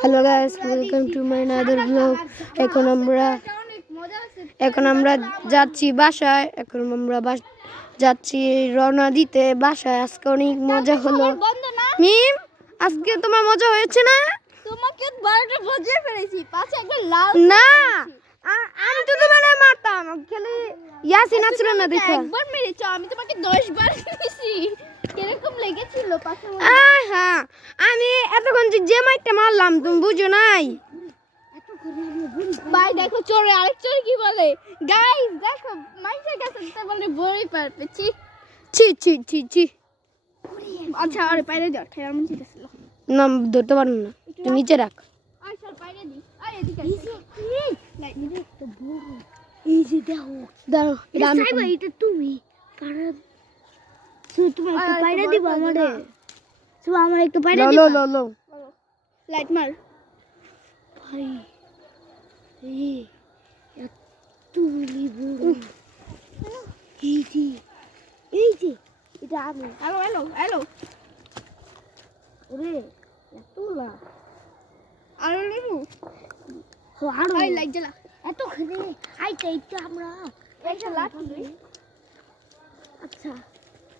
Hello guys, welcome to my another blog. এখন আমরা যাচ্ছি বাসায়। যাচ্ছি রওনা দিতে বাসায়। আজকে অনেক মজা হলো। মিম, আজকে তোমার মজা হয়েছে না? তোমাকে 12টা বাজিয়ে ফেলেছি, পাশে একবার লাল না, আমি তো তোমার মারতাম খালি। ইয়াসিন ছিল না দেখো। একবার মেরেছো, আমি তোমাকে 10 বার মেরেছি। কিরকম লেগেছিল পাশে? হ্যাঁ, আমি এতক্ষণ যে মাইরটা মারলাম তুমি বুঝো নাই। ভাই দেখো চোরে, আরেক চোর কি বলে, গাইস দেখো মাইসের কাছে তো বলে বড়ি পারবে। ছি ছি ছি ছি ছি। আচ্ছা আরে বাইরে যাও, খেয়াল মন চিতেছিল না, ধরতে পারবো না, তুই নিচে রাখ। আই চল বাইরে দি, আই এদিকে লাইট দিবে তো বড়। এই যে দেখো দাঁড়াও, এটা আমি সাইবা, এটা তুমি পারা। তুমি একটু বাইরে দিবা আমারে। তুমি আমার একটু বাইরে লো দিবা। লো লো লাইট মার ভাই। এই এতগুলি বড়। এই যে এটা আমি। Hello hello hello. ওরে এতগুলা আরো নেবো। আরো আই লাইট জ্বালা এত খেলে আইটা এটা আমরা একটা লাঠি লই। আচ্ছা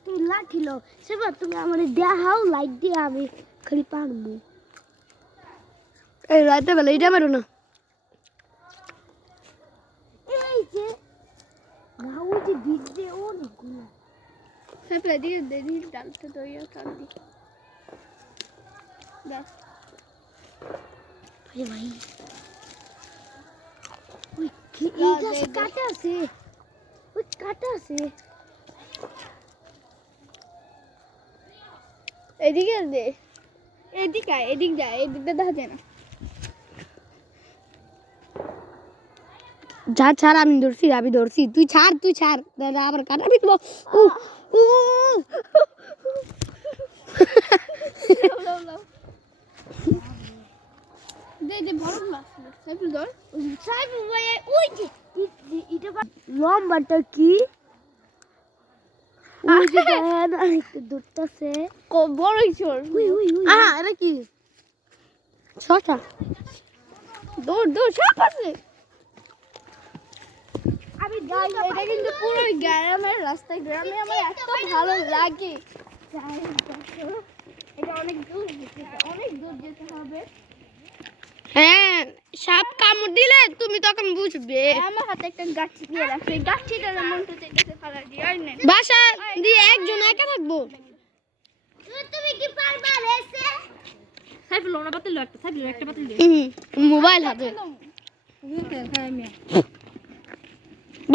তুমি লাঠি লো, সেবা তুমি আমারে দেখাও লাইট দিয়ে, আমি খালি পারবো। এই রাতে বেলা এটা মারো না। এই যে গাও যে ভিজে অনেকগুলো। সাইফলা দিয়ে দেদি ডালতে দইয়া কান্দি ব্যাস। ভাই ভাই ওই কি এইটা কাটা আছে, ওই কাটা আছে। এদিকে দে, এদিকে এদিক যা, এদিকটা দেখা যায় না। যা ছাড়, আমি ধরছি, তুই ছাড় দাদা, আবার কাটাবি তো। দে দে বড় গ্লাস সাইফুল ধর। সাইফুল ভাই ওই যে এটা লম্বাটা কি? ওই যে দেখেন আরেকটা দুটটাছে বড়ই চোর। এটা কি ছটা? দৌড় সাপ আছে। আমি গাইস এটা কিন্তু পুরো গ্রামের রাস্তা, গ্রামে আমার এত ভালো লাগে। এটা অনেক দূর যেতে হবে। হ্যাঁ, সাপ কামড় দিলে তুমি তখন বুঝবে। আমার হাতে একটা গাছি দিয়ে রাখছে, গাছিটা মন তো চাইতেছে ফালা দিয়ে। আর না বাসা দিয়ে একজন একা থাকবো। তুমি কি পারবা রেসে? সাইফুল ওনা পাতিল একটা, সাইফুল একটা পাতিল দে। মোবাইল হাতে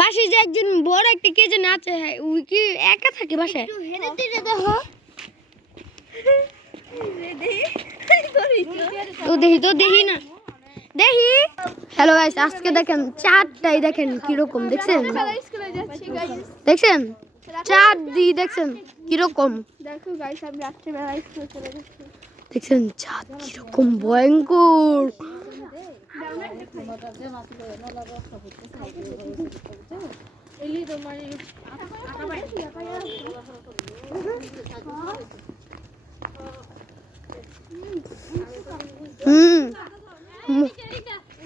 বাসে যে একজন বড় একটা কে যেন আছে, ওই কি একা থাকে বাসায়? একটু হেরে দিলে দেখো। দেখি না দেখি। হ্যালো গাইস, আজকে দেখেন চারটাই, দেখেন কিরকম দেখছেন? স্কুলে যাচ্ছি গাইস। দেখছেন চার দেখছেন কিরকম? দেখো গাইস আমি রাত্রিবেলা স্কুলে চলে যাচ্ছি। দেখছেন চাঁদ কিরকম ভয়ঙ্কর।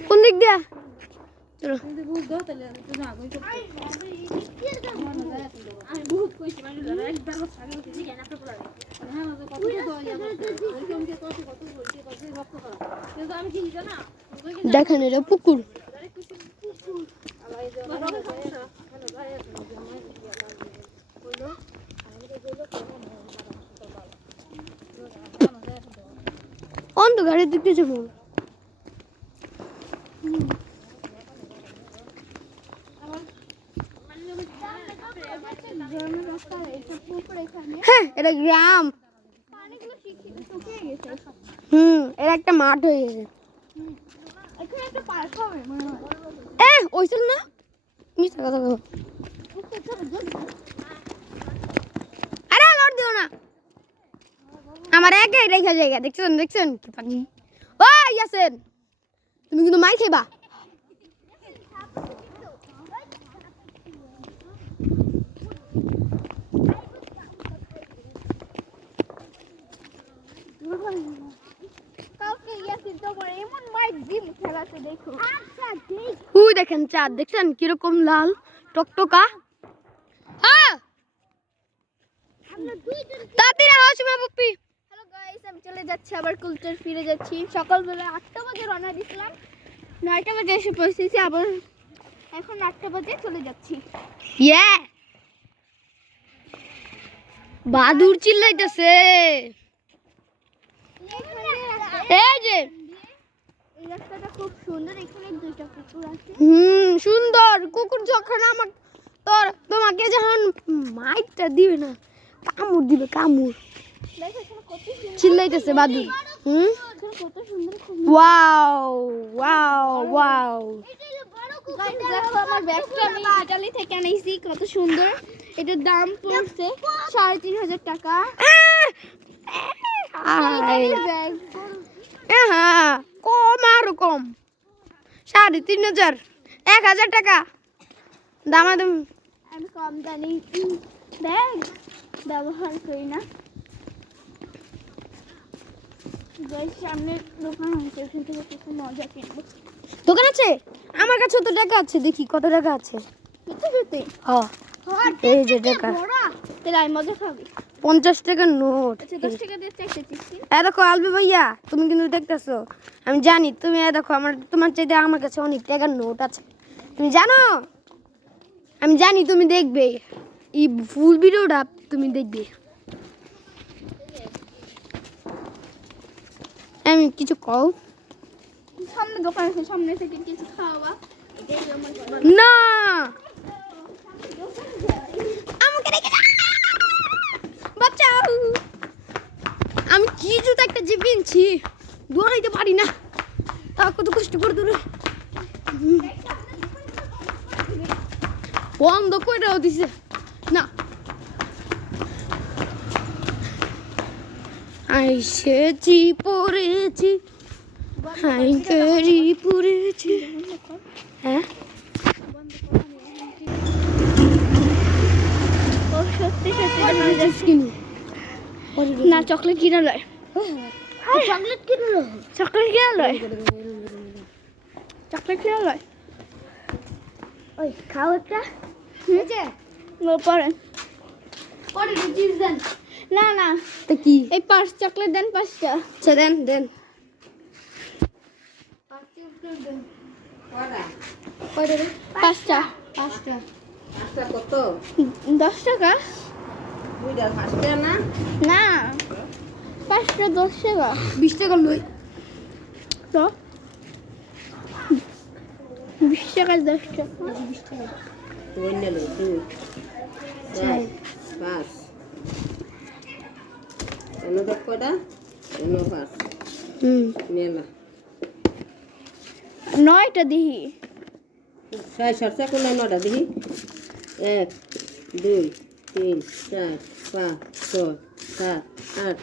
কোন দিক দিয়া? চলো। দেখেন এটা পুকুর। অন্ধকারের দিক দিয়ে যাবো। হ্যাঁ, এটা গ্রাম। এটা একটা মাঠ হয়ে গেছে। ওইসব না, মিথ্যা কথা বলো। আরে লড় দিও না, আমার একাই রেখা জায়গা। দেখছেন ও ইয়াসেন, তুমি কিন্তু মাই খাইবা। কাউকে ইয়াসিন তোমার এমন মাইর জিম খেলাতে দেখো। আচ্ছা ঠিক। হুই দেখেন চাঁদ দেখছেন কিরকম লাল টকটকা। হ্যাঁ আমরা দুইজন। তাড়াতাড়ি হাসি মা পুপি। হ্যালো গাইস, আমি চলে যাচ্ছি আবার কুলচার ফিরে যাচ্ছি। সকালবেলা 8টা বাজে রওনা দিয়েছিলাম, 9টা বাজে এসে পৌঁছেছি। আবার এখন 8টা বাজে চলে যাচ্ছি। ইয়ে বাদুর চিল্লাইতেছে। এই যে এই রাস্তাটা খুব সুন্দর, এখানে দুইটা কুকুর আছে। সুন্দর কুকুর যখন আমার তোমাকে যখন মাইটটা দিবে না, কামড় দিবে কামড়। দেখো এখানে কত সুন্দর চিল্লাইতেছে বাদুর। এখানে কত সুন্দর খুব। Wow wow wow. গাইস দেখো আমার ব্যাগটা আমি ইতালি থেকে আনাইছি, কত সুন্দর। এটার দাম পড়ছে 3,500 টাকা। ইতালির ব্যাগ। হ্যাঁ কম আরো কম, 3,500 1,000 টাকা দামাদাম। আমি কম দামি ব্যাগ ব্যবহার করি না। গাইস সামনে দোকান আছে, ওখান থেকে কিছু মজা কিনবো। দোকান আছে আমার কাছে তো টাকা আছে, দেখি কত টাকা আছে। সত্যি সত্যি হ্যাঁ এই যে টাকা, তাহলে আমি মজা খাবি। 50 টাকার নোট। আচ্ছা 10 টাকা দিয়ে চাইতে চিঠি। এ দেখো আলবি ভাইয়া, তুমি কিন্তু দেখতেছো, আমি জানি তুমি। এ দেখো তোমার চাইতে আমার কাছে অনেক টাকার নোট আছে, তুমি জানো। আমি জানি তুমি দেখবে এই ফুল ভিডিওটা, তুমি দেখবে। আমি কিছু কও সামনে দোকান আছে, সামনে থেকে কিছু খাওয়া। এটাই আমার বাবা। না, আমাকে রেখে দাও, বাঁচাও। আমি কি জুতো একটা যে কিনছি, দৌড়াইতে পারি না, তা কত কষ্ট করে দৌড়ে। বন্ধ করে দিছে না। আইসেছি পড়েছি, হাইকারি পড়েছি। হ্যাঁ ও সত্যি সত্যি কিনু না, চকলেট কিনা লয়। চকলেট কিনলো, চকলেট কিনা লয়, চকলেট কিনা লয়। ওই খাও একটা। পড়েন না না, তা কি এই 5 চকলেট দেন, 5টা। আচ্ছা দেন দেন। পাঁচটা। কত? 10 টাকা দুইটা 5 টাকা না? না, 5টা 10 টাকা। 20 টাকা লই। তো 20 টাকা 10 টাকা। দুই নিলো, 2 4 5 এনো দেখ কয়টা? এনো 5 নিলা 9টা দিহি। 6 কোন 9টা দেখি। 1 2 3 4 5 6 7 8